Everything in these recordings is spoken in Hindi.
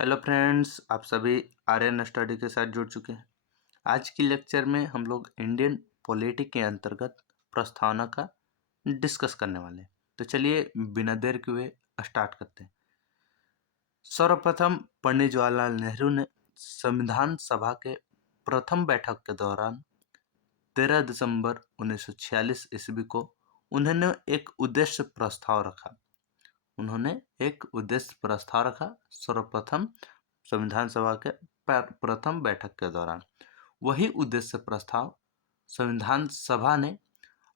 हेलो फ्रेंड्स, आप सभी आर्यन स्टडी के साथ जुड़ चुके हैं। आज की लेक्चर में हम लोग इंडियन पॉलिटी के अंतर्गत प्रस्तावना का डिस्कस करने वाले हैं। तो चलिए बिना देर के हुए स्टार्ट करते हैं। सर्वप्रथम पंडित जवाहरलाल नेहरू ने संविधान सभा के प्रथम बैठक के दौरान 13 दिसंबर 1946 ईस्वी को उन्होंने एक उद्देश्य प्रस्ताव रखा। सर्वप्रथम संविधान सभा के प्रथम बैठक के दौरान वही उद्देश्य प्रस्ताव संविधान सभा ने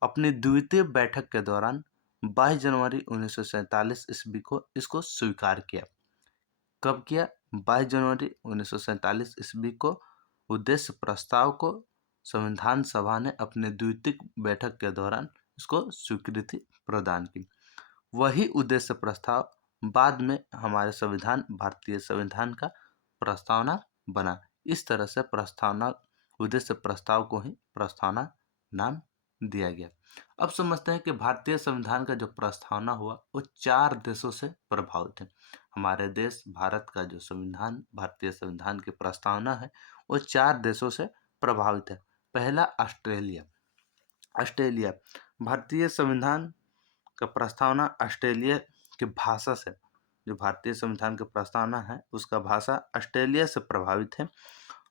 अपनी द्वितीय बैठक के दौरान 22 जनवरी 1947 ईस्वी को इसको स्वीकार किया। कब किया? 22 जनवरी 1947 ईस्वी को उद्देश्य प्रस्ताव को संविधान सभा ने अपने द्वितीय बैठक के दौरान इसको स्वीकृति प्रदान की। वही उद्देश्य प्रस्ताव बाद में हमारे भारतीय संविधान का प्रस्तावना बना। इस तरह से उद्देश्य प्रस्ताव को ही प्रस्तावना नाम दिया गया। अब समझते हैं कि भारतीय संविधान का जो प्रस्तावना हुआ वो 4 देशों से प्रभावित है। हमारे देश भारत का जो संविधान, भारतीय संविधान की प्रस्तावना है वो 4 देशों से प्रभावित है। पहला ऑस्ट्रेलिया। भारतीय संविधान का प्रस्तावना ऑस्ट्रेलिया की भाषा से, जो भारतीय संविधान की प्रस्तावना है उसका भाषा ऑस्ट्रेलिया से प्रभावित है।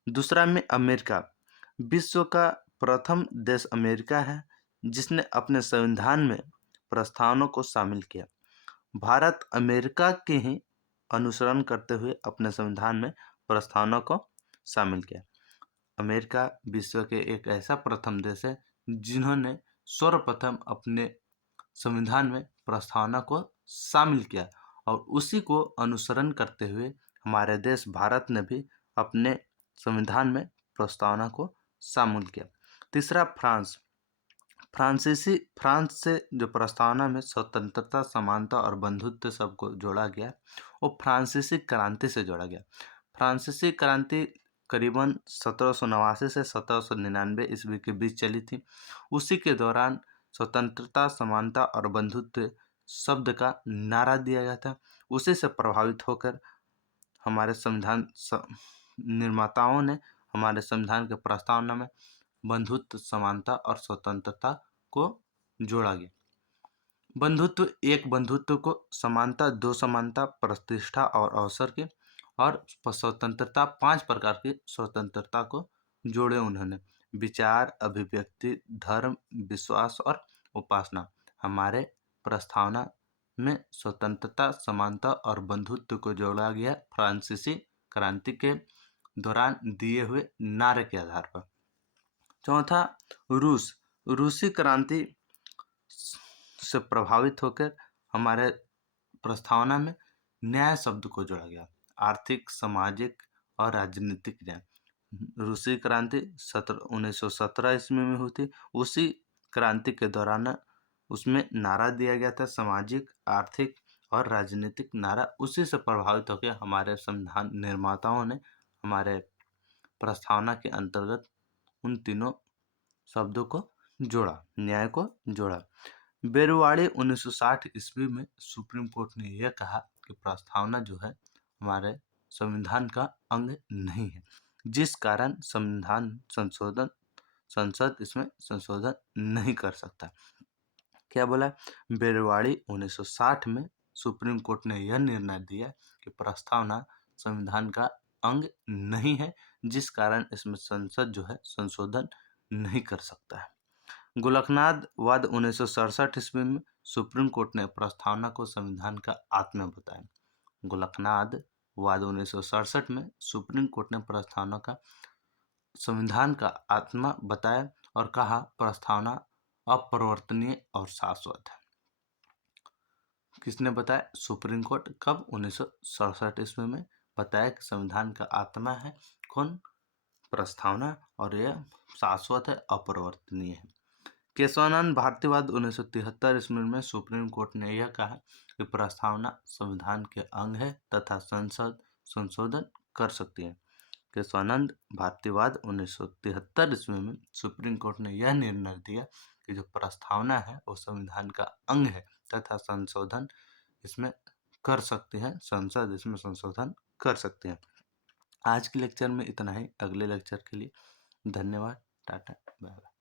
दूसरा में अमेरिका। विश्व का प्रथम देश अमेरिका है जिसने अपने संविधान में प्रस्तावना को शामिल किया। भारत अमेरिका के ही अनुसरण करते हुए अपने संविधान में प्रस्तावना को शामिल किया। अमेरिका विश्व के एक ऐसा प्रथम देश है जिन्होंने सर्वप्रथम अपने संविधान में प्रस्तावना को शामिल किया और उसी को अनुसरण करते हुए हमारे देश भारत ने भी अपने संविधान में प्रस्तावना को शामिल किया। तीसरा फ्रांस से जो प्रस्तावना में स्वतंत्रता, समानता और बंधुत्व सबको जोड़ा गया वो फ्रांसीसी क्रांति से जोड़ा गया। फ्रांसीसी क्रांति करीबन 1789 से 1799 ईस्वी के बीच चली थी। उसी के दौरान स्वतंत्रता, समानता और बंधुत्व शब्द का नारा दिया गया था। उसी से प्रभावित होकर हमारे संविधान निर्माताओं ने हमारे संविधान के प्रस्तावना में बंधुत्व, समानता और स्वतंत्रता को जोड़ा गया। बंधुत्व को समानता, 2 समानता, प्रतिष्ठा और अवसर की, और स्वतंत्रता 5 प्रकार की स्वतंत्रता को जोड़े उन्होंने। विचार, अभिव्यक्ति, धर्म, विश्वास और उपासना। हमारे प्रस्तावना में स्वतंत्रता, समानता और बंधुत्व को जोड़ा गया फ्रांसीसी क्रांति के दौरान दिए हुए नारे के आधार पर। चौथा, रूसी क्रांति से प्रभावित होकर हमारे प्रस्तावना में न्याय शब्द को जोड़ा गया। आर्थिक, सामाजिक और राजनीतिक न्याय। रूसी क्रांति 1917 ईस्वी में हुई थी। उसी क्रांति के दौरान उसमें नारा दिया गया था सामाजिक, आर्थिक और राजनीतिक नारा। उसी से प्रभावित होकर हमारे संविधान निर्माताओं ने हमारे प्रस्तावना के अंतर्गत उन तीनों शब्दों को जोड़ा, न्याय को जोड़ा। बेरुवाड़ी 1960 ईस्वी में सुप्रीम कोर्ट ने यह कहा कि प्रस्तावना जो है हमारे संविधान का अंग नहीं है, जिस कारण संसद इसमें संशोधन नहीं कर सकता। क्या बोला? बेरुवाड़ी 1960 में सुप्रीम कोर्ट ने यह निर्णय दिया कि प्रस्तावना संविधान का अंग नहीं है, जिस कारण इसमें संसद जो है संशोधन नहीं कर सकता है। गोलकनाथ वाद 1967 ईस्वी में सुप्रीम कोर्ट ने प्रस्तावना को संविधान का आत्मा बताया। गोलकनाथ वाद 1967 में सुप्रीम कोर्ट ने प्रस्तावना का संविधान का आत्मा बताया और कहा प्रस्तावना अपरिवर्तनीय और शाश्वत है। किसने बताया? Supreme court. कब? 1967 ईस्वी में बताया कि संविधान का आत्मा है कौन? प्रस्तावना, और यह शाश्वत है, अपरिवर्तनीय है। केशवानंद भारतीवाद 1973 ईस्वी में सुप्रीम कोर्ट ने यह कहा कि प्रस्तावना संविधान के अंग है तथा संसद संशोधन कर सकती है। केशवानंद भारतीवाद 1973 ईस्वी में सुप्रीम कोर्ट ने यह निर्णय दिया कि जो प्रस्तावना है वो संविधान का अंग है तथा संशोधन इसमें कर सकते हैं, संसद इसमें संशोधन कर सकते हैं। आज के लेक्चर में इतना ही। अगले लेक्चर के लिए धन्यवाद। Tata, bye bye.